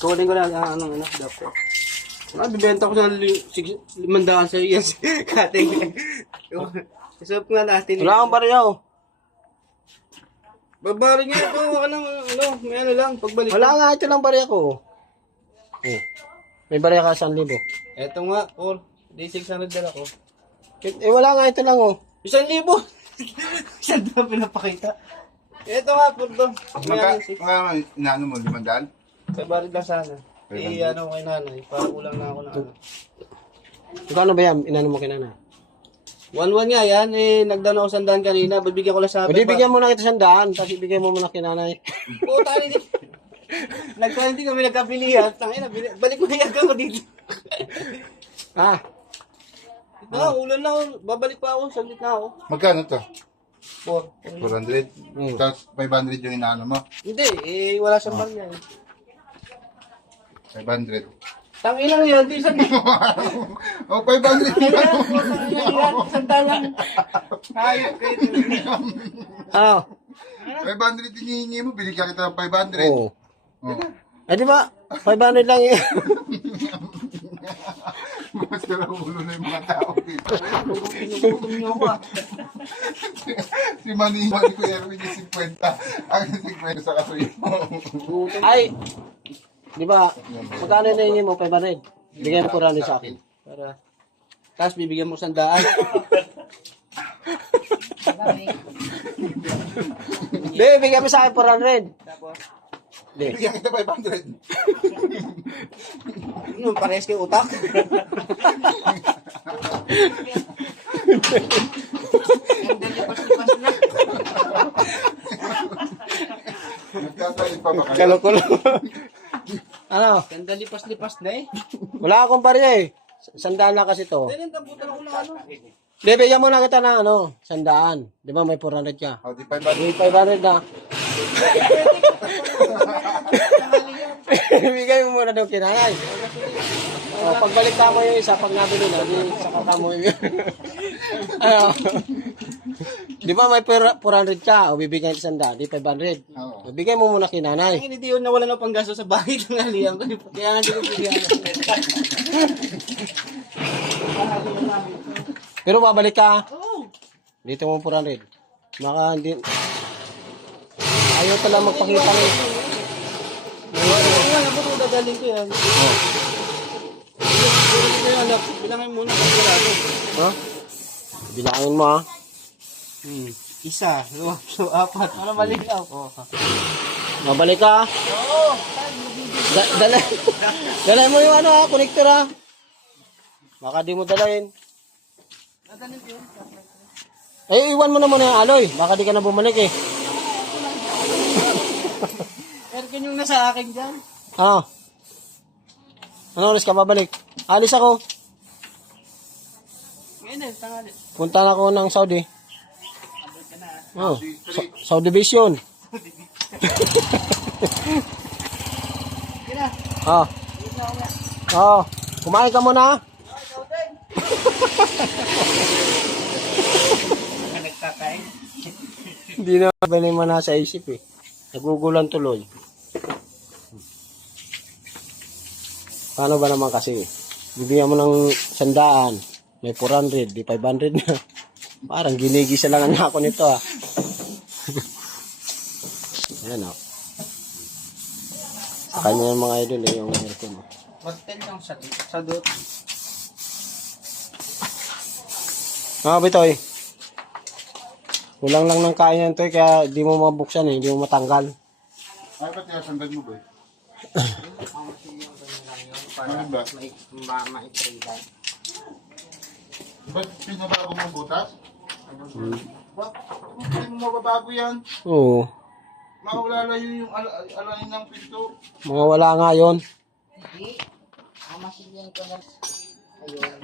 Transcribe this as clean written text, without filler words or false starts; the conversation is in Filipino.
Kunin ko lang ang ano, dapat. Bibenta ko sa 500 sa iyo. Kating. Isop nga natin. Wala akong barya oh. Babari niya ito. Ano, may ano lang. Pagbalik Wala nga, ito lang barya ko. Oh. May barya ka 1,000. Eto nga, Paul. Di 600 dala ko. Wala nga, ito lang oh. 1,000. Saan ba pinapakita? Eto nga, Paul to. Mga inaano mo, 500? Sa barid lang sana. Ano kay nanay. Parang kulang na ako na ano. Magkano ba yan? Inano mo kinana? 1-1 nga yan. Nagdano ako 100 kanina. Babigyan ko lang sa Pwede bigyan mo na kita 100, tapos ibigay mo muna kinanay. Puta rin. Hindi kami nagkabilihan. Tangina, balik mo na ko dito. Ah, Ulan na ako. Babalik pa ako. Saglit na ako. Magkano to? 4. 400? Tapos 500 yung inaano mo? Hindi, wala siyang barya. 500. Tangilang yan, di sabi. Oh, 500 yung ano mo. Sandalang. Hayop kayo. ano? 500 yung hihingi mo, binigyan kita ng 500. Oo. Oh. Eh di ba? 500 lang eh. Mas ka lang ulo na yung mga tao dito. Pinugutom niyo ako ah. Si Manny ko Erwin yung 50. Ang 50 sa kasuyo mo. Ay, di ba? Magkano na hingin mo? 500. Bigyan mo 400 sa akin. Para. Tapos bibigyan mo 100. Hindi, bigyan mo sa akin 400. Tapos, Hindi. Bigyan kita 500. ano, parehas kayo utak? Nagkakalit pa ba kayo? Kalo-kalo. Ano? Ganda lipas-lipas na eh. Wala akong barya eh. 100 na kasi to. Dahil tamputan ako ng ano. Hindi, bigyan mo na kita ng ano, 100. Di ba may 400 ka? Oh, di 500. May 500 na. Bigay mo muna daw kinangay. Oh, pagbalik ka mo yung isa, pag nabili na, di saka ka mo yung... ano? Di ba may 400 ka, o bibigyan kita 100, di 500. Oo. Bigay mo muna kinanay. Ang hindi yun nawala ng panggaso sa bahay ng aliyang ko. Kaya nga di ko bigyan. Pero babalik ka, Oo. dito mo 400. Baka hindi... Ayaw talaga magpakita ng... Ano ba kung dadalhin ko yan? Bilangin muna kung sigurado. Ha? Bilangin mo ha. Isa, 2, 4. Ano malinaw? Babalik ka. Oo. Dala mo yung ano ha, connector ha. Baka di mo dalahin. Dadalhin ko yun. Ay, iwan mo na muna yung aloy. Baka di ka na bumalik eh. Aircon yung nasa akin dyan. Ano? Ano oras ka babalik? Alis ako. Ngayon eh, tangali. Punta na ako ng Saudi. Abot ka na. Oh, Saudi Vision. Kina, Ah. hindi na ako nga. Oh, kumain ka muna. Okay, ikaw din. Nagkakain. Hindi na ba naman nasa isip eh. Nagugulan tuloy. Paano ba naman kasi? Bibigyan mo ng 100, may 400, di 500 na. Parang ginigisa lang ako nito ah. Ayan o. Sa kanya yung mga idol eh, yung aircon. Hotel lang sa dot. Bitoy. Kulang lang ng kain yan to eh, kaya di mo mabuksan eh, di mo matanggal. Ay, ba't sinasandal mo ba? Ano ba? Ma-trade. Ba't pinabago mo butas? Ba't hindi mo mababago yan? Oo. Maulalayo yung alain ng pinto. Mga wala nga yun. Hindi. Mamasilyan ko na. Ayun.